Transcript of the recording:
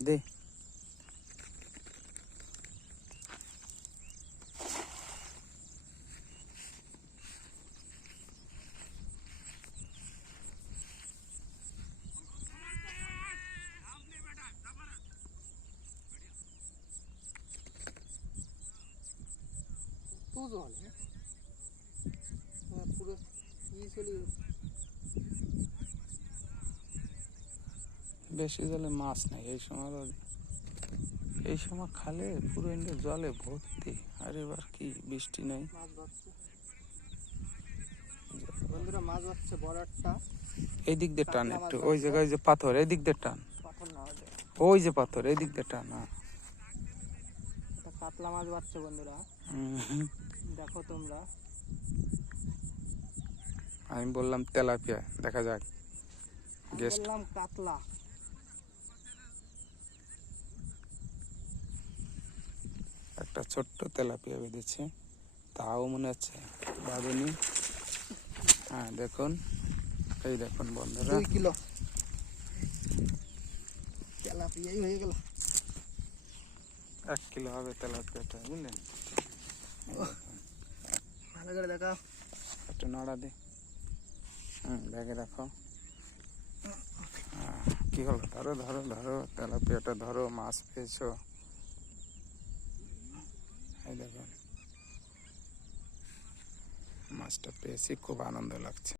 দে তু জল হ্যাঁ হ্যাঁ, পুরো ই চলে গেল বেশি জলে মাছ নেই এই সময় এই সময় খালে পুরো জলে ভর্তি। আর এবার কি বৃষ্টি নেই। বন্ধুরা মাছ বাড়ছে বড় একটা। এই দিক দিয়ে টান একটু ওই জায়গায় যে পাথর এই দিক দিয়ে টান। ওই যে পাথর এই দিক দিয়ে টান হ্যাঁ। কাতলা মাছ বাড়ছে বন্ধুরা। দেখো তোমরা। আমি বললাম তেলাপিয়া দেখা যাক. বললাম কাতলা। একটা ছোট্ট তেলাপিয়া বেঁধেছে। তাও মনে হচ্ছে বাঁধেনি। হ্যাঁ দেখুন। এই দেখুন বন্ধুরা। দুই কিলো। তেলাপিয়াই হয়ে গেল। এক কিলো হবে তেলাপিয়াটা বুঝলেন? ভালো করে দেখা একটু নাড়া দে। হুম ব্যাগে রাখো কি হলো? ধরো ধরো ধরো। তেলাপিয়াটা ধরো মাছ পেয়েছ এই দেখুন মাছটা পেয়েছি খুব আনন্দ লাগছে।